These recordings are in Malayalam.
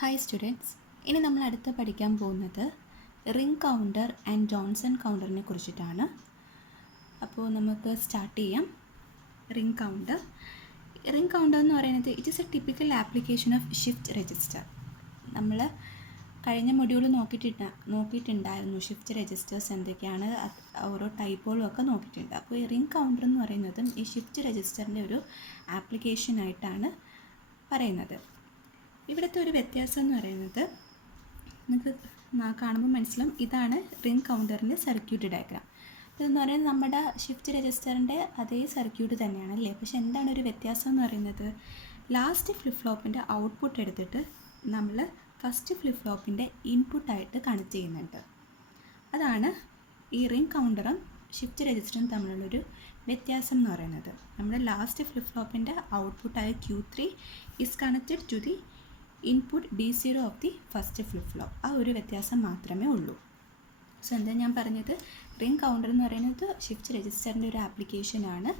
ഹായ് സ്റ്റുഡൻസ്, ഇനി നമ്മൾ അടുത്ത് പഠിക്കാൻ പോകുന്നത് റിംഗ് കൗണ്ടർ ആൻഡ് ജോൺസൺ കൗണ്ടറിനെ കുറിച്ചിട്ടാണ്. അപ്പോൾ നമുക്ക് സ്റ്റാർട്ട് ചെയ്യാം. റിംഗ് കൗണ്ടർ എന്ന് പറയുന്നത് it is A typical application of shift register. നമ്മൾ കഴിഞ്ഞ മൊഡ്യൂൾ നോക്കിയിട്ടുണ്ടായിരുന്നു ഷിഫ്റ്റ് രജിസ്റ്റേഴ്സ് എന്തൊക്കെയാണ്, ഓരോ ടൈപ്പുകളും ഒക്കെ നോക്കിയിട്ടുണ്ട്. അപ്പോൾ ഈ റിംഗ് കൗണ്ടർ എന്ന് പറയുന്നതും ഈ ഷിഫ്റ്റ് രജിസ്റ്ററിൻ്റെ ഒരു ആപ്ലിക്കേഷനായിട്ടാണ് പറയുന്നത്. ഇവിടുത്തെ ഒരു വ്യത്യാസം എന്ന് പറയുന്നത് നിങ്ങൾക്ക് കാണുമ്പോൾ മനസ്സിലാവും, ഇതാണ് റിംഗ് കൗണ്ടറിൻ്റെ സർക്യൂട്ട് ഡയഗ്രാം. ഇതെന്ന് പറയുന്നത് നമ്മുടെ ഷിഫ്റ്റ് രജിസ്റ്ററിൻ്റെ അതേ സർക്യൂട്ട് തന്നെയാണ് അല്ലേ. പക്ഷെ എന്താണ് ഒരു വ്യത്യാസം എന്ന് പറയുന്നത്, ലാസ്റ്റ് ഫ്ലിപ്പ് ഫ്ലോപ്പിൻ്റെ ഔട്ട്പുട്ട് എടുത്തിട്ട് നമ്മൾ ഫസ്റ്റ് ഫ്ലിപ്പ് ഫ്ലോപ്പിൻ്റെ ഇൻപുട്ടായിട്ട് കണക്ട് ചെയ്യുന്നുണ്ട്. അതാണ് ഈ റിംഗ് കൗണ്ടറും ഷിഫ്റ്റ് രജിസ്റ്ററും തമ്മിലുള്ളൊരു വ്യത്യാസം എന്ന് പറയുന്നത്. നമ്മുടെ ലാസ്റ്റ് ഫ്ലിപ്പ് ഫ്ലോപ്പിൻ്റെ ഔട്ട്പുട്ടായ Q3 is connected to the input D0 of the first flip flop. ആ ഒരു വ്യത്യാസം മാത്രമേ ഉള്ളൂ. സോ എന്താ ഞാൻ പറഞ്ഞത്, റിംഗ് കൗണ്ടർ എന്ന് പറയുന്നത് ഷിഫ്റ്റ് രജിസ്റ്ററിൻ്റെ ഒരു ആപ്ലിക്കേഷനാണ്.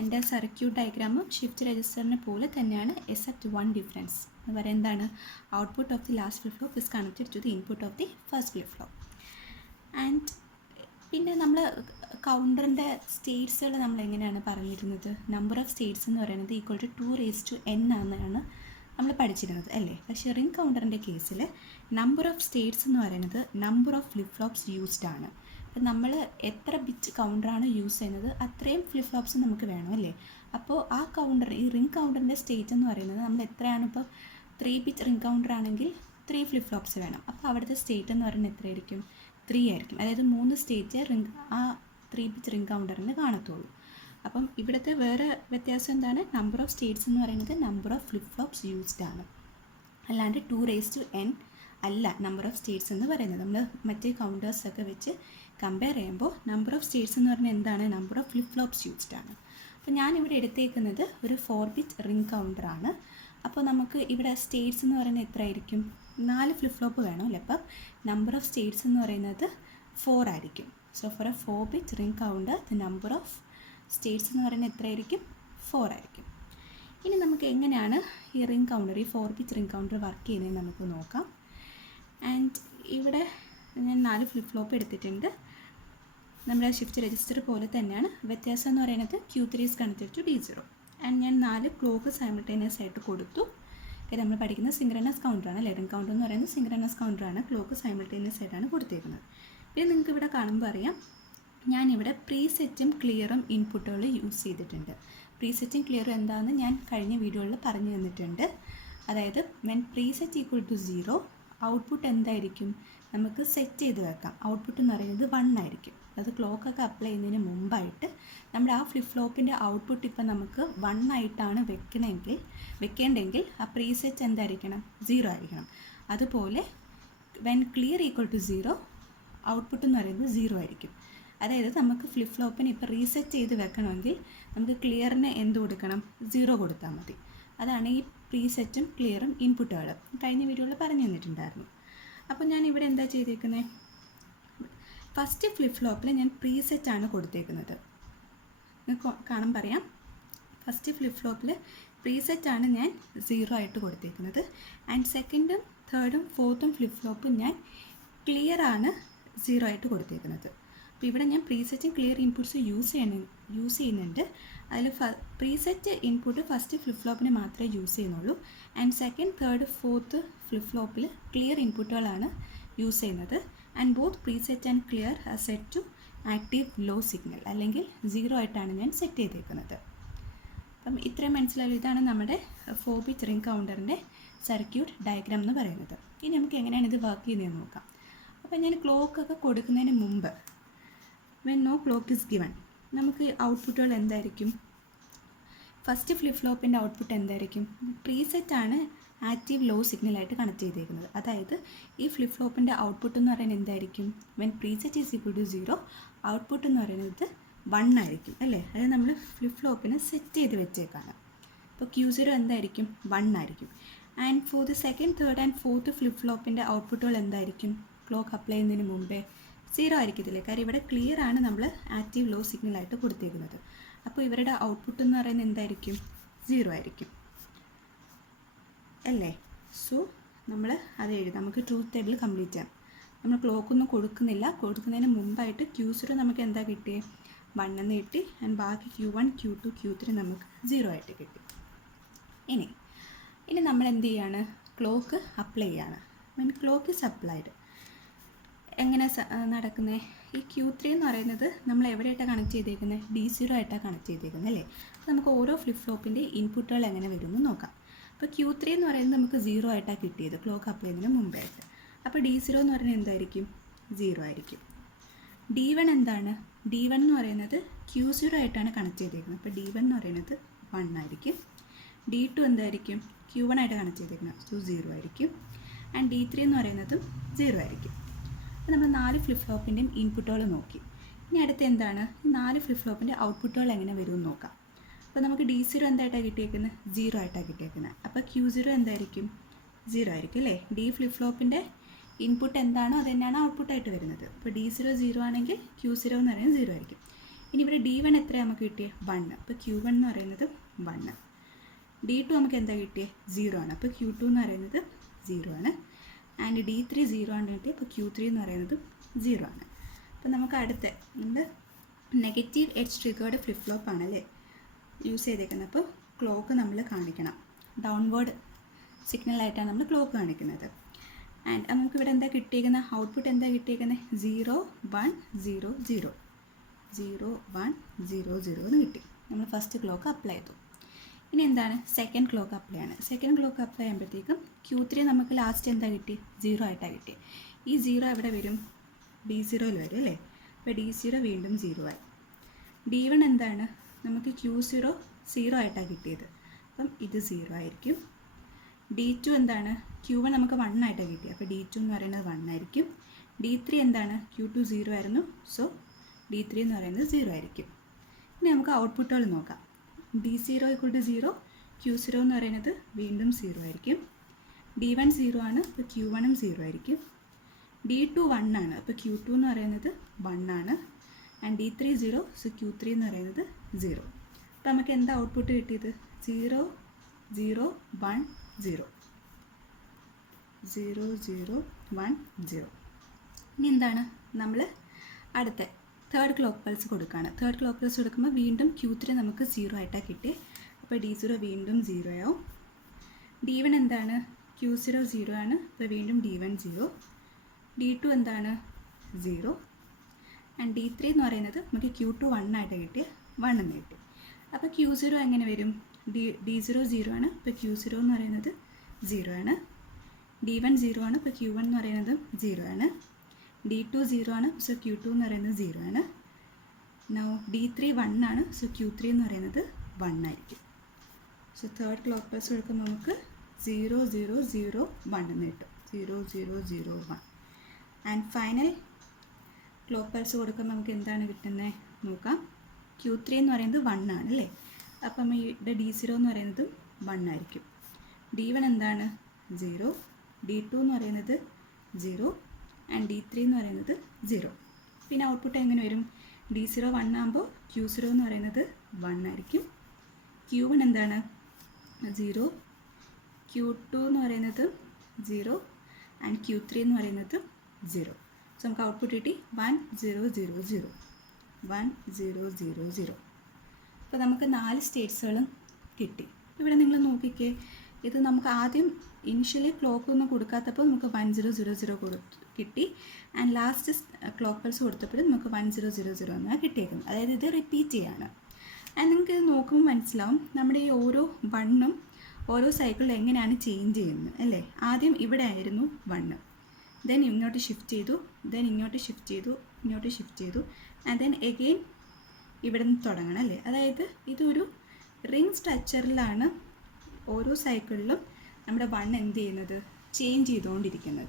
എൻ്റെ സർക്യൂട്ട് ഡയഗ്രാമും ഷിഫ്റ്റ് രജിസ്റ്ററിനെ പോലെ തന്നെയാണ്, എക്സെപ്റ്റ് വൺ ഡിഫറൻസ് എന്ന് പറയുന്നത് എന്താണ്, output of the last flip flop is connected to the input of the first flip flop. And പിന്നെ നമ്മൾ കൗണ്ടറിൻ്റെ സ്റ്റേറ്റ്സുകൾ നമ്മൾ എങ്ങനെയാണ് പറഞ്ഞിരുന്നത്, നമ്പർ ഓഫ് സ്റ്റേറ്റ്സ് എന്ന് പറയുന്നത് ഈക്വൽ ടു 2n ആണെന്നാണ് നമ്മൾ പഠിച്ചിരുന്നത് അല്ലേ. പക്ഷേ റിംഗ് കൗണ്ടറിൻ്റെ കേസിൽ നമ്പർ ഓഫ് സ്റ്റേറ്റ്സ് എന്ന് പറയുന്നത് number of flip flops used ആണ്. അപ്പോൾ നമ്മൾ എത്ര ബിറ്റ് കൗണ്ടറാണ് യൂസ് ചെയ്യുന്നത് അത്രയും ഫ്ലിപ്പ് ഫ്ലോപ്സ് നമുക്ക് വേണം അല്ലേ. അപ്പോൾ ആ കൗണ്ടർ, ഈ റിംഗ് കൗണ്ടറിൻ്റെ സ്റ്റേറ്റ് എന്ന് പറയുന്നത് നമ്മൾ എത്രയാണ്, ഇപ്പോൾ 3 ബിറ്റ് റിംഗ് കൗണ്ടർ ആണെങ്കിൽ 3 ഫ്ലിപ്പ് ഫ്ലോപ്സ് വേണം. അപ്പോൾ അവിടുത്തെ സ്റ്റേറ്റ് എന്ന് പറയുന്നത് എത്രയായിരിക്കും, 3 ആയിരിക്കും. അതായത് 3 സ്റ്റേറ്റ് ആ 3 ബിറ്റ് റിംഗ് കൗണ്ടറിന് കാണത്തുള്ളൂ. അപ്പം ഇവിടുത്തെ വേറെ വ്യത്യാസം എന്താണ്, നമ്പർ ഓഫ് സ്റ്റേറ്റ്സ് എന്ന് പറയുന്നത് number of flip flops used ആണ്, അല്ലാണ്ട് 2n അല്ല നമ്പർ ഓഫ് സ്റ്റേറ്റ്സ് എന്ന് പറയുന്നത്. നമ്മൾ മറ്റേ കൗണ്ടേഴ്സൊക്കെ വെച്ച് കമ്പയർ ചെയ്യുമ്പോൾ നമ്പർ ഓഫ് സ്റ്റേറ്റ്സ് എന്ന് പറഞ്ഞാൽ എന്താണ്, number of flip flops used ആണ്. അപ്പോൾ ഞാനിവിടെ എടുത്തേക്കുന്നത് ഒരു 4 ബിറ്റ് റിംഗ് കൗണ്ടറാണ്. അപ്പോൾ നമുക്ക് ഇവിടെ സ്റ്റേറ്റ്സ് എന്ന് പറയുന്നത് എത്ര ആയിരിക്കും, 4 ഫ്ലിപ്പ് ഫ്ലോപ്പ് വേണം അല്ലേ. അപ്പം നമ്പർ ഓഫ് സ്റ്റേറ്റ്സ് എന്ന് പറയുന്നത് 4 ആയിരിക്കും. So four a 4 bit ring counter the number of states എന്ന് പറയുന്നത് എത്രയായിരിക്കും, 4 ആയിരിക്കും. ഇനി നമുക്ക് എങ്ങനെയാണ് ഈ റിംഗ് കൗണ്ടർ, ഈ 4 ബിറ്റ് റിംഗ് കൗണ്ടർ വർക്ക് ചെയ്യുന്നത് നമുക്ക് നോക്കാം. ആൻഡ് ഇവിടെ ഞാൻ 4 ഫ്ലിപ്പ് ഫ്ലോപ്പ് എടുത്തിട്ടുണ്ട്. നമ്മുടെ ഷിഫ്റ്റ് രജിസ്റ്റർ പോലെ തന്നെയാണ്. വ്യത്യാസം എന്ന് പറയുന്നത് Q3 is connected to D0. And ഞാൻ 4 ക്ലോക്ക് സൈമിൾട്ടേനിയസ് ആയിട്ട് കൊടുത്തു. നമ്മൾ പഠിക്കുന്ന സിങ്ക്രണസ് കൗണ്ടറാണ് അല്ലേ. റിംഗ് കൗണ്ടർ എന്ന് പറയുന്നത് സിങ്ക്രണസ് കൗണ്ടറാണ്, ക്ലോക്ക് സൈമിൾട്ടേനിയസ് ആയിട്ടാണ് കൊടുത്തേക്കുന്നത്. പിന്നെ നിങ്ങൾക്ക് ഇവിടെ കാണുമ്പോൾ അറിയാം, ഞാനിവിടെ പ്രീസെറ്റും ക്ലിയറും ഇൻപുട്ടുകൾ യൂസ് ചെയ്തിട്ടുണ്ട്. പ്രീസെറ്റും ക്ലിയറും എന്താണെന്ന് ഞാൻ കഴിഞ്ഞ വീഡിയോയിൽ പറഞ്ഞു തന്നിട്ടുണ്ട്. അതായത് when preset equal to 0 output എന്തായിരിക്കും, നമുക്ക് സെറ്റ് ചെയ്ത് വെക്കാം. ഔട്ട്പുട്ട് എന്ന് പറയുന്നത് 1 ആയിരിക്കും. അത് ക്ലോക്കൊക്കെ അപ്ലൈ ചെയ്യുന്നതിന് മുമ്പായിട്ട് നമ്മുടെ ആ ഫ്ലിപ്പ് ഫ്ലോപ്പിൻ്റെ ഔട്ട്പുട്ട് ഇപ്പം നമുക്ക് 1 ആയിട്ടാണ് വെക്കേണ്ടെങ്കിൽ ആ പ്രീസെറ്റ് എന്തായിരിക്കണം, 0 ആയിരിക്കണം. അതുപോലെ when clear equal to 0 output എന്ന് പറയുന്നത് 0 ആയിരിക്കും. അതായത് നമുക്ക് ഫ്ലിപ്പ് ഫ്ലോപ്പിന് ഇപ്പോൾ റീസെറ്റ് ചെയ്ത് വെക്കണമെങ്കിൽ നമുക്ക് ക്ലിയറിന് എന്ത് കൊടുക്കണം, 0 കൊടുത്താൽ മതി. അതാണ് ഈ പ്രീസെറ്റും ക്ലിയറും ഇൻപുട്ടുകൾ കഴിഞ്ഞ വീഡിയോയിൽ പറഞ്ഞു തന്നിട്ടുണ്ടായിരുന്നു. അപ്പോൾ ഞാൻ ഇവിടെ എന്താ ചെയ്തേക്കുന്നത്, ഫസ്റ്റ് ഫ്ലിപ്പ് ഫ്ലോപ്പിൽ ഞാൻ പ്രീസെറ്റാണ് കൊടുത്തേക്കുന്നത്. കാണാൻ പറയാം, ഫസ്റ്റ് ഫ്ലിപ്പ് ഫ്ലോപ്പിൽ പ്രീസെറ്റാണ് ഞാൻ 0 ആയിട്ട് കൊടുത്തേക്കുന്നത്. ആൻഡ് സെക്കൻഡും തേർഡും ഫോർത്തും ഫ്ലിപ്പ് ഫ്ലോപ്പും ഞാൻ ക്ലിയറാണ് 0 ആയിട്ട് കൊടുത്തേക്കുന്നത്. അപ്പോൾ ഇവിടെ ഞാൻ പ്രീസെറ്റും ക്ലിയർ ഇൻപുട്ട്സ് യൂസ് ചെയ്യുന്നുണ്ട്. അതിൽ പ്രീസെറ്റ് ഇൻപുട്ട് ഫസ്റ്റ് ഫ്ലിപ്പ് ഫ്ലോപ്പിന് മാത്രമേ യൂസ് ചെയ്യുന്നുള്ളൂ. And second third fourth flip ഫ്ലോപ്പിൽ ക്ലിയർ ഇൻപുട്ടുകളാണ് യൂസ് ചെയ്യുന്നത്. And both preset and clear are set to active low signal, അല്ലെങ്കിൽ 0 ആയിട്ടാണ് ഞാൻ സെറ്റ് ചെയ്തേക്കുന്നത്. അപ്പം ഇത്രയും മനസ്സിലായാലും ഇതാണ് നമ്മുടെ 4 ബിറ്റ് റിംഗ് കൗണ്ടറിൻ്റെ സർക്യൂട്ട് ഡയഗ്രാം എന്ന് പറയുന്നത്. ഇനി നമുക്ക് എങ്ങനെയാണ് ഇത് വർക്ക് ചെയ്യുന്നതെന്ന് നോക്കാം. അപ്പോൾ ഞാൻ ക്ലോക്കൊക്കെ കൊടുക്കുന്നതിന് മുമ്പ് when no clock is given നമുക്ക് ഔട്ട്പുട്ടുകൾ എന്തായിരിക്കും, ഫസ്റ്റ് ഫ്ലിപ്പ് ഫ്ലോപ്പിൻ്റെ ഔട്ട്പുട്ട് എന്തായിരിക്കും, പ്രീസെറ്റാണ് ആക്റ്റീവ് ലോ സിഗ്നലായിട്ട് കണക്ട് ചെയ്തേക്കുന്നത്. അതായത് ഈ ഫ്ലിപ്പ് ഫ്ലോപ്പിൻ്റെ ഔട്ട്പുട്ട് എന്ന് പറയുന്നത് എന്തായിരിക്കും, when preset is equal to 0 output എന്ന് പറയുന്നത് 1 ആയിരിക്കും അല്ലേ. അതായത് നമ്മൾ ഫ്ലിപ്പ് ഫ്ലോപ്പിനെ സെറ്റ് ചെയ്ത് വെച്ചേക്കാണ്. അപ്പോൾ Q0 എന്തായിരിക്കും, 1 ആയിരിക്കും. And for the second third and fourth flip ഫ്ലോപ്പിൻ്റെ ഔട്ട്പുട്ടുകൾ എന്തായിരിക്കും, ക്ലോക്ക് അപ്ലൈ ചെയ്യുന്നതിന് മുമ്പേ 0 ആയിരിക്കത്തില്ലേ. കാര്യം ഇവിടെ ക്ലിയർ ആണ് നമ്മൾ ആക്റ്റീവ് ലോ സിഗ്നലായിട്ട് കൊടുത്തേക്കുന്നത്. അപ്പോൾ ഇവരുടെ ഔട്ട്പുട്ട് എന്ന് പറയുന്നത് എന്തായിരിക്കും, 0 ആയിരിക്കും അല്ലേ. സോ നമ്മൾ അത് എഴുതാം. നമുക്ക് ട്രൂത്ത് ടേബിൾ കംപ്ലീറ്റ് ചെയ്യാം. നമ്മൾ ക്ലോക്കൊന്നും കൊടുക്കുന്നില്ല. കൊടുക്കുന്നതിന് മുമ്പായിട്ട് Q0 നമുക്ക് എന്താ കിട്ടിയത്? 1 എന്ന് കിട്ടി. ആൻഡ് ബാക്കി Q1, Q2, Q3 നമുക്ക് 0 ആയിട്ട് കിട്ടി. ഇനി നമ്മൾ എന്ത് ചെയ്യാണ്? ക്ലോക്ക് അപ്ലൈ ചെയ്യാണ്. മീൻ ക്ലോക്ക് ഇസ് അപ്ലൈഡ്. എങ്ങനെ നടക്കുന്നത്? ഈ Q3 എന്ന് പറയുന്നത് നമ്മൾ എവിടെയായിട്ടാണ് കണക്ട് ചെയ്തേക്കുന്നത്? D0 ആയിട്ടാണ് കണക്ട് ചെയ്തേക്കുന്നത് അല്ലേ? നമുക്ക് ഓരോ ഫ്ലിപ്പ് ഫ്ലോപ്പിൻ്റെ ഇൻപുട്ടുകൾ എങ്ങനെ വരുമെന്ന് നോക്കാം. അപ്പോൾ Q3 എന്ന് പറയുന്നത് നമുക്ക് 0 ആയിട്ടാണ് കിട്ടിയത് ക്ലോക്ക് അപ്ലൈ ചെയ്യുന്നതിന് മുമ്പായിട്ട്. അപ്പോൾ D0 എന്ന് പറയുന്നത് എന്തായിരിക്കും? 0 ആയിരിക്കും. D1 എന്താണ്? D1 എന്ന് പറയുന്നത് Q0 ആയിട്ടാണ് കണക്ട് ചെയ്തേക്കുന്നത്. അപ്പോൾ D1 എന്ന് പറയുന്നത് 1 ആയിരിക്കും. D2 എന്തായിരിക്കും? Q1 ആയിട്ട് കണക്ട് ചെയ്തേക്കുന്നത്. സോ 0 ആയിരിക്കും. ആൻഡ് D3 എന്ന് പറയുന്നതും 0 ആയിരിക്കും. അപ്പോൾ നമ്മൾ 4 ഫ്ലിപ്പ് ഫ്ലോപ്പിൻ്റെയും ഇൻപുട്ടുകൾ നോക്കി. ഇനി അടുത്ത് എന്താണ്? ഈ 4 ഫ്ലിപ്പ് ഫ്ലോപ്പിൻ്റെ ഔട്ട്പുട്ടുകൾ എങ്ങനെ വരുമെന്ന് നോക്കാം. അപ്പോൾ നമുക്ക് D0 എന്തായിട്ടാണ് കിട്ടിയേക്കുന്നത്? 0 ആയിട്ടാണ് കിട്ടിയേക്കുന്നത്. അപ്പോൾ Q0 എന്തായിരിക്കും? 0 ആയിരിക്കും അല്ലേ? D ഫ്ലിപ്പ് ഫ്ലോപ്പിൻ്റെ ഇൻപുട്ട് എന്താണോ അത് തന്നെയാണ് ഔട്ട്പുട്ടായിട്ട് വരുന്നത്. അപ്പോൾ D0 0 ആണെങ്കിൽ Q0 എന്ന് പറയുന്നത് 0 ആയിരിക്കും. ഇനി ഇവിടെ D1 എത്രയാണ് നമുക്ക് കിട്ടിയത്? 1. അപ്പോൾ Q1 എന്ന് പറയുന്നത് 1. D2 നമുക്ക് എന്താ കിട്ടിയത്? 0 ആണ്. അപ്പോൾ Q2 എന്ന് പറയുന്നത് 0 ആണ്. ആൻഡ് D3 0 ആണ് കിട്ടിയത്. അപ്പോൾ Q3 എന്ന് പറയുന്നത് 0 ആണ്. അപ്പോൾ നമുക്ക് അടുത്ത നമ്മൾ negative edge triggered flip flop ആണല്ലേ യൂസ് ചെയ്തേക്കുന്നത്. അപ്പോൾ ക്ലോക്ക് നമ്മൾ കാണിക്കണം. ഡൗൺവേർഡ് സിഗ്നലായിട്ടാണ് നമ്മൾ ക്ലോക്ക് കാണിക്കുന്നത്. ആൻഡ് നമുക്കിവിടെ എന്താ കിട്ടിയിരിക്കുന്നത്? ഔട്ട്പുട്ട് എന്താ കിട്ടിയിരിക്കുന്നത്? 0 1 0 0 0 1 0 0 എന്ന് കിട്ടി. നമ്മൾ ഫസ്റ്റ് ക്ലോക്ക് അപ്ലൈ ചെയ്തു. ഇനി എന്താണ്? സെക്കൻഡ് ക്ലോക്ക് അപ്ലൈ ആണ്. സെക്കൻഡ് ക്ലോക്ക് അപ്ലൈ ചെയ്യുമ്പോഴത്തേക്കും Q3 നമുക്ക് ലാസ്റ്റ് എന്താ കിട്ടി? 0 ആയിട്ടാണ് കിട്ടി. ഈ 0 എവിടെ വരും? D0യിൽ വരും അല്ലേ? അപ്പോൾ D0 വീണ്ടും 0 ആയി. D1 എന്താണ്? നമുക്ക് Q0 0 ആയിട്ടാണ് കിട്ടിയത്. അപ്പം ഇത് 0 ആയിരിക്കും. D2 എന്താണ്? Q1 നമുക്ക് 1 ആയിട്ടാണ് കിട്ടിയത്. അപ്പോൾ D2 എന്ന് പറയുന്നത് 1 ആയിരിക്കും. D3 എന്താണ്? Q2 0 ആയിരുന്നു. സോ D3 എന്ന് പറയുന്നത് 0 ആയിരിക്കും. ഇനി നമുക്ക് ഔട്ട്പുട്ടുകൾ നോക്കാം. D0 = 0. Q0 എന്ന് പറയുന്നത് വീണ്ടും 0 ആയിരിക്കും. D1 0 ആണ്. അപ്പോൾ Q1 0 ആയിരിക്കും. D2 1 ആണ്. അപ്പോൾ Q2 എന്ന് പറയുന്നത് 1 ആണ്. And D3 0. സോ Q3 എന്ന് പറയുന്നത് 0. അപ്പോൾ നമുക്ക് എന്താ ഔട്ട്പുട്ട് കിട്ടിയത്? 0 0 1 0 0 0 1 0. ഇനി എന്താണ്? നമ്മൾ അടുത്ത തേർഡ് ക്ലോക്ക് പൾസ് കൊടുക്കുകയാണ്. തേർഡ് ക്ലോക്ക് പൾസ് കൊടുക്കുമ്പോൾ വീണ്ടും Q3 നമുക്ക് 0 ആയിട്ടാണ് കിട്ടി. അപ്പോൾ D0 വീണ്ടും 0 ആവും. D1 എന്താണ്? Q0 0 ആണ്. അപ്പോൾ വീണ്ടും D1 0. D2 എന്താണ്? 0. ആൻഡ് D3 എന്ന് പറയുന്നത് നമുക്ക് Q2 1 ആയിട്ട് കിട്ടി. 1 എന്ന് കിട്ടി. അപ്പോൾ Q0 എങ്ങനെ വരും? D0 0 ആണ്. അപ്പോൾ Q0 എന്ന് പറയുന്നത് 0 ആണ്. D1 0 ആണ്. അപ്പോൾ Q1 എന്ന് പറയുന്നത് 0 ആണ്. D2 0 ആണ്. സോ Q2 എന്ന് പറയുന്നത് 0 ആണ്. നൗ D3 1 ആണ്. സോ Q3 എന്ന് പറയുന്നത് 1 ആയിരിക്കും. സോ തേർഡ് ക്ലോക്ക് പൾസ് കൊടുക്കുമ്പോൾ നമുക്ക് 0 0 0 1 എന്ന് കിട്ടും. 0 0 0 1. ആൻഡ് ഫൈനൽ ക്ലോക്ക് പൾസ് കൊടുക്കുമ്പോൾ നമുക്ക് എന്താണ് കിട്ടുന്നത് നോക്കാം. Q3 എന്ന് പറയുന്നത് 1 ആണ് അല്ലേ? അപ്പം ഇവിടെ D0 എന്ന് പറയുന്നതും 1 ആയിരിക്കും. D1 എന്താണ്? 0. D2 എന്ന് പറയുന്നത് 0. ആൻഡ് D3 എന്ന് പറയുന്നത് 0. പിന്നെ ഔട്ട്പുട്ട് എങ്ങനെ വരും? D0 1 ആകുമ്പോൾ Q0 എന്ന് പറയുന്നത് 1 ആയിരിക്കും. Q1 എന്താണ്? 0. Q2 എന്ന് പറയുന്നത് 0. ആൻഡ് Q3 എന്ന് പറയുന്നത് 0. സോ നമുക്ക് ഔട്ട്പുട്ട് കിട്ടി 1 0 0 0 1 0 0 0. അപ്പോൾ നമുക്ക് 4 സ്റ്റേറ്റ്സുകളും കിട്ടി. ഇവിടെ നിങ്ങൾ നോക്കിക്കേ, ഇത് നമുക്ക് ആദ്യം ഇനിഷ്യലി ക്ലോക്ക് ഒന്നും കൊടുക്കാത്തപ്പോൾ നമുക്ക് 1 0 0 0 കിട്ടി. ആൻഡ് ലാസ്റ്റ് ക്ലോക്ക് പൾസ് കൊടുത്തപ്പോഴും നമുക്ക് 1 0 0 0 എന്നാണ് കിട്ടിയേക്കുന്നത്. അതായത് ഇത് റിപ്പീറ്റ് ചെയ്യാണ്. ആൻഡ് നിങ്ങൾക്ക് ഇത് നോക്കുമ്പോൾ മനസ്സിലാവും നമ്മുടെ ഈ ഓരോ വണ്ണും ഓരോ സൈക്കിളിൽ എങ്ങനെയാണ് ചേഞ്ച് ചെയ്യുന്നത് അല്ലേ? ആദ്യം ഇവിടെ ആയിരുന്നു 1. ദെൻ ഇങ്ങോട്ട് ഷിഫ്റ്റ് ചെയ്തു. ദെൻ ഇങ്ങോട്ട് ഷിഫ്റ്റ് ചെയ്തു. ഇങ്ങോട്ട് ഷിഫ്റ്റ് ചെയ്തു. ആൻഡ് ദെൻ എഗെയിൻ ഇവിടെ നിന്ന് തുടങ്ങണം അല്ലേ? അതായത് ഇതൊരു റിംഗ് സ്ട്രക്ചറിലാണ് ഓരോ സൈക്കിളിലും നമ്മുടെ 1 എന്ത് ചെയ്യുന്നത്? ചേഞ്ച് ചെയ്തുകൊണ്ടിരിക്കുന്നത്.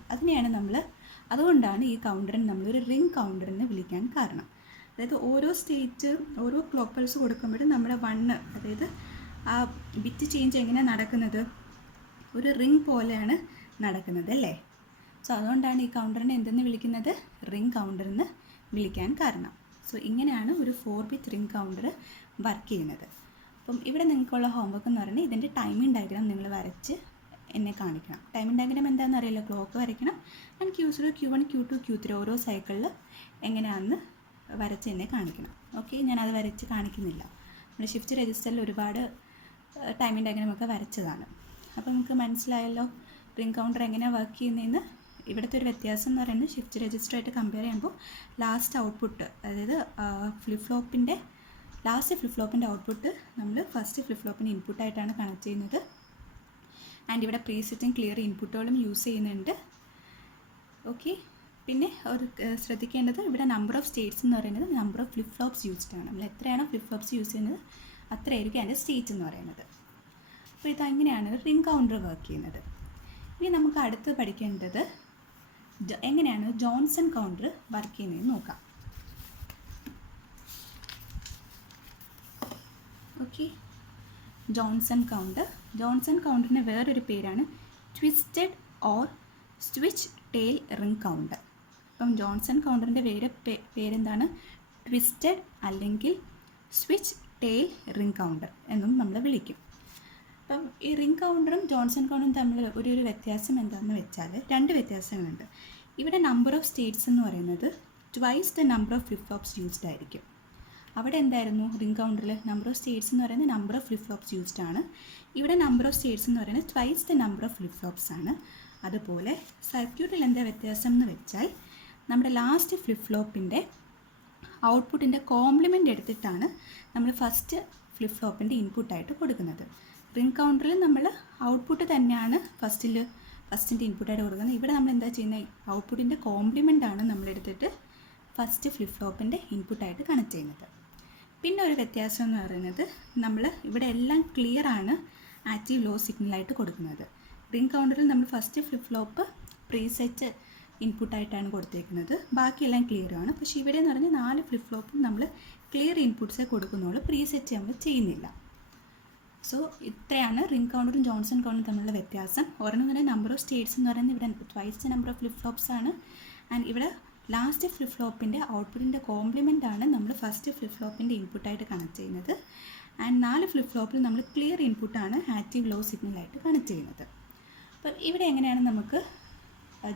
അതുകൊണ്ടാണ് ഈ കൗണ്ടറിന് നമ്മളൊരു റിംഗ് കൗണ്ടർ എന്ന് വിളിക്കാൻ കാരണം. അതായത് ഓരോ സ്റ്റേറ്റ് ഓരോ ക്ലോക്ക് പൾസ് കൊടുക്കുമ്പോഴും നമ്മുടെ 1 അതായത് ആ ബിറ്റ് ചേഞ്ച് എങ്ങനെയാണ് നടക്കുന്നത്? ഒരു റിംഗ് പോലെയാണ് നടക്കുന്നത് അല്ലേ? സോ അതുകൊണ്ടാണ് ഈ കൗണ്ടറിനെ എന്തെന്ന് വിളിക്കുന്നത്? റിംഗ് കൗണ്ടർ എന്ന് വിളിക്കാൻ കാരണം. സോ ഇങ്ങനെയാണ് ഒരു 4 ബിറ്റ് റിംഗ് കൗണ്ടർ വർക്ക് ചെയ്യുന്നത്. അപ്പം ഇവിടെ നിങ്ങൾക്കുള്ള ഹോംവർക്ക് എന്ന് പറഞ്ഞാൽ ഇതിൻ്റെ ടൈമിംഗ് ഡയഗ്രാം നിങ്ങൾ വരച്ച് എന്നെ കാണിക്കണം. ടൈമിംഗ് ഡയഗ്രാം എന്താണെന്ന് അറിയില്ല, ക്ലോക്ക് വരയ്ക്കണം. And Q0, Q1, Q2, Q3 ഓരോ സൈക്കിളിൽ എങ്ങനെയാണെന്ന് വരച്ച് എന്നെ കാണിക്കണം. ഓക്കെ, ഞാനത് വരച്ച് കാണിക്കുന്നില്ല. നമ്മൾ ഷിഫ്റ്റ് രജിസ്റ്ററിൽ ഒരുപാട് ടൈമിംഗ് ഡയഗ്രാമൊക്കെ വരച്ചതാണ്. അപ്പോൾ നമുക്ക് മനസ്സിലായല്ലോ റിംഗ് കൗണ്ടർ എങ്ങനെയാണ് വർക്ക് ചെയ്യുന്നതെന്ന്. ഇവിടുത്തെ ഒരു വ്യത്യാസം എന്ന് പറയുന്നത് ഷിഫ്റ്റ് രജിസ്റ്ററായിട്ട് കമ്പയർ ചെയ്യുമ്പോൾ ലാസ്റ്റ് ഔട്ട്പുട്ട്, അതായത് ലാസ്റ്റ് ഫ്ലിപ്പ് ഫ്ലോപ്പിൻ്റെ ഔട്ട്പുട്ട് നമ്മൾ ഫസ്റ്റ് ഫ്ലിപ്പ് ഫ്ലോപ്പിൻ്റെ ഇൻപുട്ടായിട്ടാണ് കണക്ട് ചെയ്യുന്നത്. ആൻഡ് ഇവിടെ പ്രീസെറ്റിംഗ് ക്ലിയർ ഇൻപുട്ടുകളും യൂസ് ചെയ്യുന്നുണ്ട്. ഓക്കെ, പിന്നെ ഒരു ശ്രദ്ധിക്കേണ്ടത് ഇവിടെ നമ്പർ ഓഫ് സ്റ്റേറ്റ്സ് എന്ന് പറയുന്നത് number of flip flops used ആണ്. നമ്മൾ എത്രയാണോ ഫ്ലിപ്പ് ഫ്ലോപ്സ് യൂസ് ചെയ്യുന്നത് അത്രയായിരിക്കും അതിൻ്റെ സ്റ്റേറ്റ് എന്ന് പറയുന്നത്. അപ്പോൾ ഇതങ്ങനെയാണ് റിംഗ് കൗണ്ടർ വർക്ക് ചെയ്യുന്നത്. ഇനി നമുക്ക് അടുത്ത് പഠിക്കേണ്ടത് എങ്ങനെയാണ് ജോൺസൺ കൗണ്ടർ വർക്ക് ചെയ്യുന്നതെന്ന് നോക്കാം. ഓക്കെ, ജോൺസൺ കൗണ്ടറിന് വേറൊരു പേരാണ് twisted or switch tail ring counter. അപ്പം ജോൺസൺ കൗണ്ടറിൻ്റെ പേരെന്താണ്? ട്വിസ്റ്റഡ് അല്ലെങ്കിൽ സ്വിച്ച് ടെയിൽ റിംഗ് കൗണ്ടർ എന്നും നമ്മൾ വിളിക്കും. അപ്പം ഈ റിംഗ് കൗണ്ടറും ജോൺസൺ കൗണ്ടറും തമ്മിൽ ഒരു വ്യത്യാസം എന്താണെന്ന് വെച്ചാൽ രണ്ട് വ്യത്യാസങ്ങളുണ്ട്. ഇവിടെ നമ്പർ ഓഫ് സ്റ്റേറ്റ്സ് എന്ന് പറയുന്നത് twice the number of flip flops used ആയിരിക്കും. അവിടെ എന്തായിരുന്നു റിംഗ് കൗണ്ടറിൽ നമ്പർ ഓഫ് സ്റ്റേറ്റ്സ് എന്ന് പറയുന്നത് number of flip flops used ആണ്. ഇവിടെ നമ്പർ ഓഫ് സ്റ്റേറ്റ്സ് എന്ന് പറയുന്നത് twice the number of flip flops ആണ്. അതുപോലെ സർക്യൂട്ടിൽ എന്താ വ്യത്യാസം എന്ന് വെച്ചാൽ നമ്മുടെ ലാസ്റ്റ് ഫ്ലിപ്പ് ഫ്ലോപ്പിൻ്റെ ഔട്ട്പുട്ടിൻ്റെ കോംപ്ലിമെൻ്റ് എടുത്തിട്ടാണ് നമ്മൾ ഫസ്റ്റ് ഫ്ലിപ്പ് ഫ്ലോപ്പിൻ്റെ ഇൻപുട്ടായിട്ട് കൊടുക്കുന്നത്. റിംഗ് കൗണ്ടറിൽ നമ്മൾ ഔട്ട്പുട്ട് തന്നെയാണ് ഫസ്റ്റിൻ്റെ ഇൻപുട്ടായിട്ട് കൊടുക്കുന്നത്. ഇവിടെ നമ്മൾ എന്താ ചെയ്യുന്നത്? ഔട്ട്പുട്ടിൻ്റെ കോംപ്ലിമെൻ്റ് ആണ് നമ്മളെടുത്തിട്ട് ഫസ്റ്റ് ഫ്ലിപ്പ് ഫ്ലോപ്പിൻ്റെ ഇൻപുട്ടായിട്ട് കണക്ട് ചെയ്യുന്നത്. പിന്നെ ഒരു വ്യത്യാസം എന്ന് പറയുന്നത് നമ്മൾ ഇവിടെ എല്ലാം ക്ലിയർ ആണ് ആക്റ്റീവ് ലോ സിഗ്നലായിട്ട് കൊടുക്കുന്നത്. റിംഗ് കൗണ്ടറിൽ നമ്മൾ ഫസ്റ്റ് ഫ്ലിപ്പ് ഫ്ലോപ്പ് പ്രീസെറ്റ് ഇൻപുട്ടായിട്ടാണ് കൊടുത്തേക്കുന്നത്, ബാക്കിയെല്ലാം ക്ലിയറാണ്. പക്ഷേ ഇവിടെ എന്ന് പറഞ്ഞാൽ 4 ഫ്ലിപ്പ് ഫ്ലോപ്പും നമ്മൾ ക്ലിയർ ഇൻപുട്ട്സേ കൊടുക്കുന്നുള്ളൂ, പ്രീസെറ്റ് നമ്മൾ ചെയ്യുന്നില്ല. സോ ഇത്രയാണ് റിംഗ് കൗണ്ടറും ജോൺസൺ കൗണ്ടറും തമ്മിലുള്ള വ്യത്യാസം. ഒരെണ്ണം തന്നെ നമ്പർ ഓഫ് സ്റ്റേറ്റ്സ് എന്ന് പറയുന്നത് ഇവിടെ twice the number of flip flops ആണ്. ആൻഡ് ഇവിടെ ലാസ്റ്റ് ഫ്ലിപ്പ് ഫ്ലോപ്പിൻ്റെ ഔട്ട്പുട്ടിൻ്റെ കോംപ്ലിമെൻ്റ് ആണ് നമ്മൾ ഫസ്റ്റ് ഫ്ലിപ്പ് ഫ്ലോപ്പിൻ്റെ ഇൻപുട്ടായിട്ട് കണക്ട് ചെയ്യുന്നത്. ആൻഡ് 4 ഫ്ലിപ്പ് ഫ്ലോപ്പിൽ നമ്മൾ ക്ലിയർ ഇൻപുട്ടാണ് ആക്റ്റീവ് ലോ സിഗ്നലായിട്ട് കണക്ട് ചെയ്യുന്നത്. അപ്പോൾ ഇവിടെ എങ്ങനെയാണ് നമുക്ക്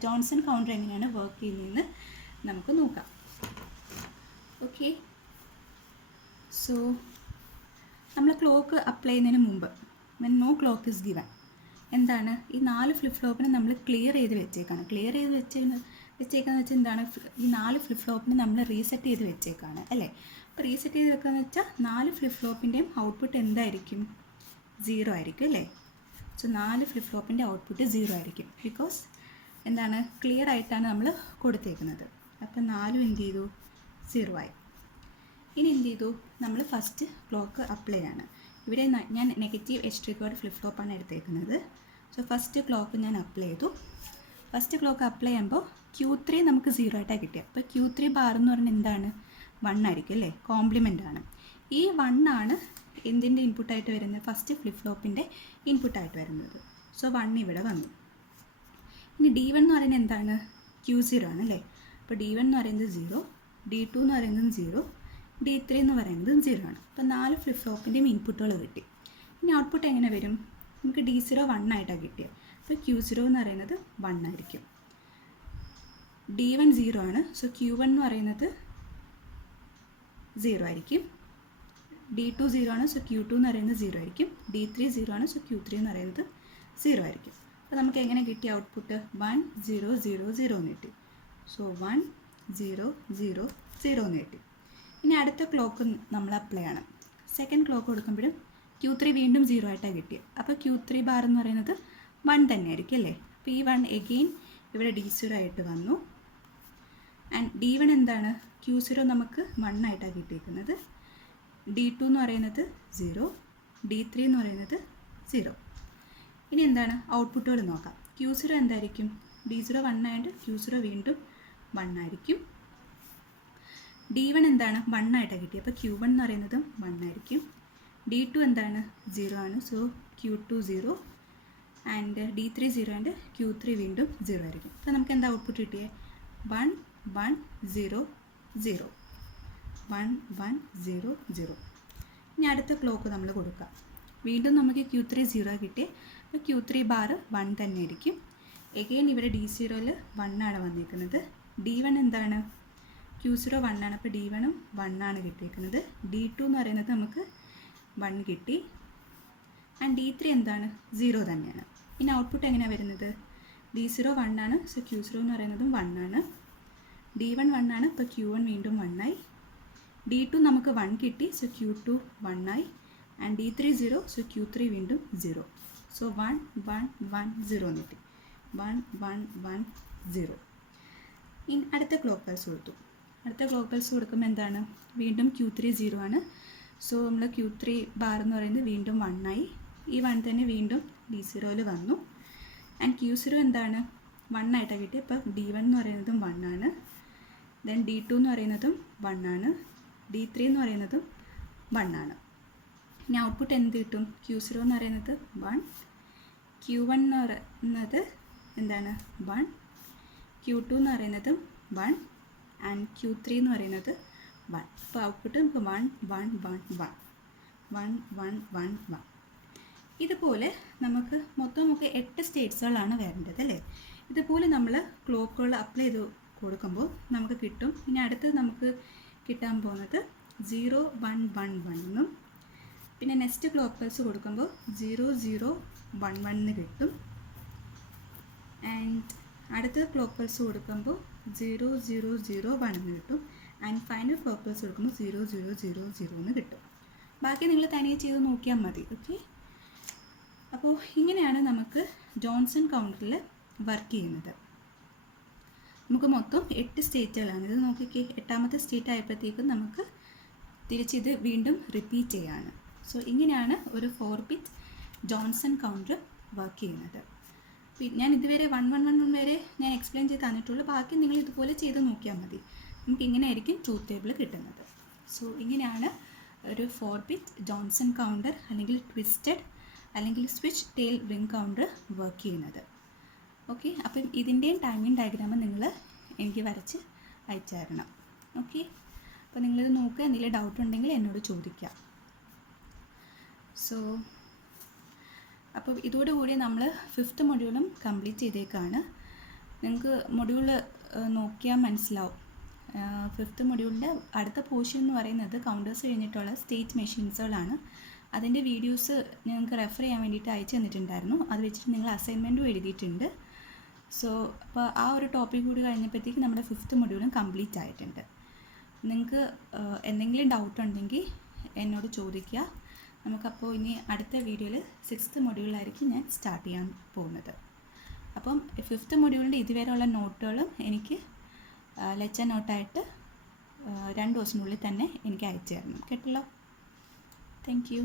ജോൺസൺ കൗണ്ടർ എങ്ങനെയാണ് വർക്ക് ചെയ്യുന്നതെന്ന് നമുക്ക് നോക്കാം. ഓക്കെ, സോ നമ്മൾ ക്ലോക്ക് അപ്ലൈ ചെയ്യുന്നതിന് മുമ്പ് when no clock is given എന്താണ് ഈ 4 ഫ്ലിപ്പ് ഫ്ലോപ്പിനെ നമ്മൾ ക്ലിയർ ചെയ്ത് വെച്ചേക്കാണ്. ക്ലിയർ ചെയ്ത് വെച്ചേക്കാന്ന് വെച്ചാൽ എന്താണ്? ഈ 4 ഫ്ലിപ്പ് ഫ്ലോപ്പിനെ നമ്മൾ റീസെറ്റ് ചെയ്ത് വെച്ചേക്കാണ് അല്ലേ. അപ്പോൾ റീസെറ്റ് ചെയ്ത് വെക്കാന്ന് വെച്ചാൽ 4 ഫ്ലിപ്പ് ഫ്ലോപ്പിൻ്റെയും ഔട്ട്പുട്ട് എന്തായിരിക്കും? 0 ആയിരിക്കും അല്ലേ. സോ 4 ഫ്ലിപ്പ് ഫ്ലോപ്പിൻ്റെ ഔട്ട്പുട്ട് 0 ആയിരിക്കും. ബിക്കോസ് എന്താണ്? ക്ലിയർ ആയിട്ടാണ് നമ്മൾ കൊടുത്തേക്കുന്നത്. അപ്പോൾ 4 എന്ത് ചെയ്തു? 0 ആയി. ഇനി എന്ത് ചെയ്തു? നമ്മൾ ഫസ്റ്റ് ക്ലോക്ക് അപ്ലൈ ആണ്. ഇവിടെ ഞാൻ നെഗറ്റീവ് എച്ച് ട്രിഗേർഡ് ഫ്ലിപ്പ് ഫ്ലോപ്പാണ് എടുത്തേക്കുന്നത്. സോ ഫസ്റ്റ് ക്ലോക്ക് ഞാൻ അപ്ലൈ ചെയ്തു. ഫസ്റ്റ് ക്ലോക്ക് അപ്ലൈ ചെയ്യുമ്പോൾ Q3 നമുക്ക് 0 ആയിട്ടാണ് കിട്ടിയത്. അപ്പോൾ Q3 ബാർ എന്ന് പറഞ്ഞാൽ എന്താണ്? 1 ആയിരിക്കും അല്ലേ, കോംപ്ലിമെൻ്റ് ആണ്. ഈ 1 ആണ് എന്തിൻ്റെ ഇൻപുട്ടായിട്ട് വരുന്നത്? ഫസ്റ്റ് ഫ്ലിപ്പ് ഫ്ലോപ്പിൻ്റെ ഇൻപുട്ടായിട്ട് വരുന്നത്. സോ 1 ഇവിടെ വന്നു. ഇനി D1 എന്ന് പറയുന്നത് എന്താണ്? Q0 ആണ് അല്ലേ. അപ്പോൾ D1 എന്ന് പറയുന്നത് 0, D2 എന്ന് പറയുന്നത് 0, D3 എന്ന് പറയുന്നത് 0 ആണ്. അപ്പോൾ 4 ഫ്ലിപ്പ് ഫ്ലോപ്പിൻ്റെയും ഇൻപുട്ടുകൾ കിട്ടി. ഇനി ഔട്ട്പുട്ട് എങ്ങനെ വരും? നമുക്ക് D0 1 ആയിട്ടാണ് കിട്ടിയത്. അപ്പോൾ Q0 എന്ന് പറയുന്നത് 1 ആയിരിക്കും. D1 0 ആണ്. സോ Q1 എന്ന് പറയുന്നത് 0 ആയിരിക്കും. D2 0 ആണ്. സോ Q2 എന്ന് പറയുന്നത് 0 ആയിരിക്കും. D3 0 ആണ്. സോ Q3 എന്ന് പറയുന്നത് 0 ആയിരിക്കും. അപ്പോൾ നമുക്ക് എങ്ങനെ കിട്ടിയ ഔട്ട്പുട്ട്? 1 0 0 0 എന്ന് കിട്ടി. സോ 1 0 0 0 എന്ന് കിട്ടി. ഇനി അടുത്ത ക്ലോക്ക് നമ്മൾ അപ്ലൈ ആണ്. സെക്കൻഡ് ക്ലോക്ക് കൊടുക്കുമ്പോഴും Q3 വീണ്ടും 0 ആയിട്ടാണ് കിട്ടിയത്. അപ്പോൾ Q3 ബാർ എന്ന് പറയുന്നത് 1 തന്നെയായിരിക്കും അല്ലേ. അപ്പോൾ ഈ 1 എഗെയിൻ ഇവിടെ D0 ആയിട്ട് വന്നു. ആൻഡ് D1 എന്താണ്? Q0 നമുക്ക് 1 ആയിട്ടാണ് കിട്ടിയിരിക്കുന്നത്. D2 എന്ന് പറയുന്നത് 0, D3 എന്ന് പറയുന്നത് 0. ഇനി എന്താണ് ഔട്ട്പുട്ടുകൾ നോക്കാം. Q0 എന്തായിരിക്കും? D0 1 ആയതുകൊണ്ട് Q0 വീണ്ടും 1 ആയിരിക്കും. D1 എന്താണ്? 1 ആയിട്ടാണ് കിട്ടിയത്. അപ്പോൾ Q1 എന്ന് പറയുന്നതും 1 ആയിരിക്കും. D2 എന്താണ്? 0 ആണ്. So Q2 0 and D3 0 and Q3 വീണ്ടും 0 ആയിരിക്കും. അപ്പോൾ നമുക്ക് എന്താ ഔട്ട്പുട്ട് കിട്ടിയത്? 1 1 0 0 1 1 0 0. ഇനി അടുത്ത ക്ലോക്ക് നമ്മൾ കൊടുക്കാം. വീണ്ടും നമുക്ക് Q3 0 കിട്ടി. അപ്പോൾ Q3 ബാർ 1 തന്നെ ആയിരിക്കും. എഗെയിൻ ഇവിടെ D0യിൽ 1 ആണ് വന്നിരിക്കുന്നത്. D1 എന്താണ്? Q0 1 ആണ്, അപ്പോൾ D1ഉം 1 ആണ് കിട്ടിയിരിക്കുന്നത്. D2 എന്ന് പറയുന്നത് നമുക്ക് 1 കിട്ടി. ആൻഡ് D3 എന്താണ്? 0 തന്നെയാണ്. ഇനി ഔട്ട്പുട്ട് എങ്ങനെയാണ് വരുന്നത്? D0 1 ആണ്, സോ Q0 എന്ന് പറയുന്നതും 1 ആണ്. D1 1 ആണ്, ഇപ്പോൾ Q1 വീണ്ടും 1 ആയി. D2 നമുക്ക് 1 കിട്ടി, സോ Q2 1 ആയി. ആൻഡ് D3 0, സോ Q3 വീണ്ടും 0. സോ 1 1 1 0 എന്ന് കിട്ടി. 1 1 1 0. ഇനി അടുത്ത ക്ലോക്ക് പൾസ് കൊടുത്തു. അടുത്ത ക്ലോക്ക് പൾസ് കൊടുക്കുമ്പോൾ എന്താണ്? വീണ്ടും Q3 0 ആണ്. സോ നമ്മൾ Q3 ബാർ എന്ന് പറയുന്നത് വീണ്ടും 1 ആയി. ഈ 1 തന്നെ വീണ്ടും D0യിൽ വന്നു. ആൻഡ് Q0 എന്താണ്? 1 ആയിട്ടാണ് കിട്ടി. അപ്പോൾ D1 എന്ന് പറയുന്നതും 1 ആണ്. ദെൻ D2 എന്ന് പറയുന്നതും 1 ആണ്. D3 എന്ന് പറയുന്നതും 1 ആണ്. ഇനി ഔട്ട്പുട്ട് എന്ത് കിട്ടും? Q0 എന്ന് പറയുന്നത് 1, Q1 എന്ന് പറയുന്നത് എന്താണ്? 1, Q2 എന്ന് പറയുന്നതും 1, ആൻഡ് Q3 എന്ന് പറയുന്നത് 1. അപ്പോൾ ഔട്ട്പുട്ട് നമുക്ക് 1 1 1 1 1 1 1 1. ഇതുപോലെ നമുക്ക് മൊത്തം 8 സ്റ്റേറ്റ്സുകളാണ് വരേണ്ടത് അല്ലേ? ഇതുപോലെ നമ്മൾ ക്ലോക്കുകൾ അപ്ലൈ ചെയ്ത് കൊടുക്കുമ്പോൾ നമുക്ക് കിട്ടും. ഇനി അടുത്ത് നമുക്ക് കിട്ടാൻ പോകുന്നത് 0 1 1 1 എന്നും, പിന്നെ നെക്സ്റ്റ് ക്ലോക്ക് പൾസ് കൊടുക്കുമ്പോൾ 0 0 1 1 എന്ന് കിട്ടും. ആൻഡ് അടുത്ത ക്ലോക്ക് പൾസ് കൊടുക്കുമ്പോൾ 0 0 0 1 എന്ന് കിട്ടും. ആൻഡ് ഫൈനൽ ക്ലോക്ക് പൾസ് കൊടുക്കുമ്പോൾ 0 0 0 0 എന്ന് കിട്ടും. ബാക്കി നിങ്ങൾ തനിയെ ചെയ്ത് നോക്കിയാൽ മതി. ഓക്കെ, അപ്പോൾ ഇങ്ങനെയാണ് നമുക്ക് ജോൺസൺ കൗണ്ടറിൽ വർക്ക് ചെയ്യുന്നത്. നമുക്ക് മൊത്തം 8 സ്റ്റേറ്റുകളാണ്. ഇത് നോക്കിക്കേ, 8ാമത്തെ സ്റ്റേറ്റ് ആയപ്പോഴത്തേക്കും നമുക്ക് തിരിച്ചിത് വീണ്ടും റിപ്പീറ്റ് ചെയ്യാണ്. സോ ഇങ്ങനെയാണ് ഒരു 4-bit ജോൺസൺ കൗണ്ടർ വർക്ക് ചെയ്യുന്നത്. ഞാൻ ഇതുവരെ 1 1 1 വരെ ഞാൻ എക്സ്പ്ലെയിൻ ചെയ്ത് തന്നിട്ടുള്ളൂ. ബാക്കി നിങ്ങൾ ഇതുപോലെ ചെയ്ത് നോക്കിയാൽ മതി. നമുക്ക് ഇങ്ങനെ ആയിരിക്കും ട്രൂത്ത് ടേബിൾ കിട്ടുന്നത്. സോ ഇങ്ങനെയാണ് ഒരു 4-bit ജോൺസൺ കൗണ്ടർ അല്ലെങ്കിൽ ട്വിസ്റ്റഡ് അല്ലെങ്കിൽ switch tail ring counter work ചെയ്യുന്നത്. ഓക്കെ, അപ്പം ഇതിൻ്റെയും ടൈമിംഗ് ഡയഗ്രാം നിങ്ങൾ എനിക്ക് വരച്ച് അയച്ചു തരണം. ഓക്കെ, അപ്പോൾ നിങ്ങളിത് നോക്കുക. എന്തെങ്കിലും ഡൗട്ട് ഉണ്ടെങ്കിൽ എന്നോട് ചോദിക്കാം. സോ അപ്പോൾ ഇതോടുകൂടി നമ്മൾ 5th മൊഡ്യൂളും കംപ്ലീറ്റ് ചെയ്തേക്കാണ്. നിങ്ങൾക്ക് മൊഡ്യൂൾ നോക്കിയാൽ മനസ്സിലാവും. 5th മൊഡ്യൂളിൻ്റെ അടുത്ത പോർഷൻ എന്ന് പറയുന്നത് കൗണ്ടേഴ്സ് കഴിഞ്ഞിട്ടുള്ള സ്റ്റേറ്റ് മെഷീൻസുകളാണ്. അതിൻ്റെ വീഡിയോസ് ഞങ്ങൾക്ക് റെഫർ ചെയ്യാൻ വേണ്ടിയിട്ട് അയച്ചു തന്നിട്ടുണ്ടായിരുന്നു. അത് വെച്ചിട്ട് നിങ്ങൾ അസൈൻമെൻറ്റും എഴുതിയിട്ടുണ്ട്. സോ അപ്പോൾ ആ ഒരു ടോപ്പിക് കൂടി കഴിഞ്ഞപ്പോഴത്തേക്ക് നമ്മുടെ 5th മൊഡ്യൂളും കംപ്ലീറ്റ് ആയിട്ടുണ്ട്. നിങ്ങൾക്ക് എന്തെങ്കിലും ഡൗട്ട് ഉണ്ടെങ്കിൽ എന്നോട് ചോദിക്കുക. നമുക്കപ്പോൾ ഇനി അടുത്ത വീഡിയോയിൽ 6th മൊഡ്യൂളിലായിരിക്കും ഞാൻ സ്റ്റാർട്ട് ചെയ്യാൻ പോകുന്നത്. അപ്പം 5th മൊഡ്യൂളിൻ്റെ ഇതുവരെയുള്ള നോട്ടുകളും എനിക്ക് ലെക്ചർ നോട്ടായിട്ട് 2 ദിവസത്തിനുള്ളിൽ തന്നെ എനിക്ക് അയച്ചു തരണം. കേട്ടല്ലോ? Thank you.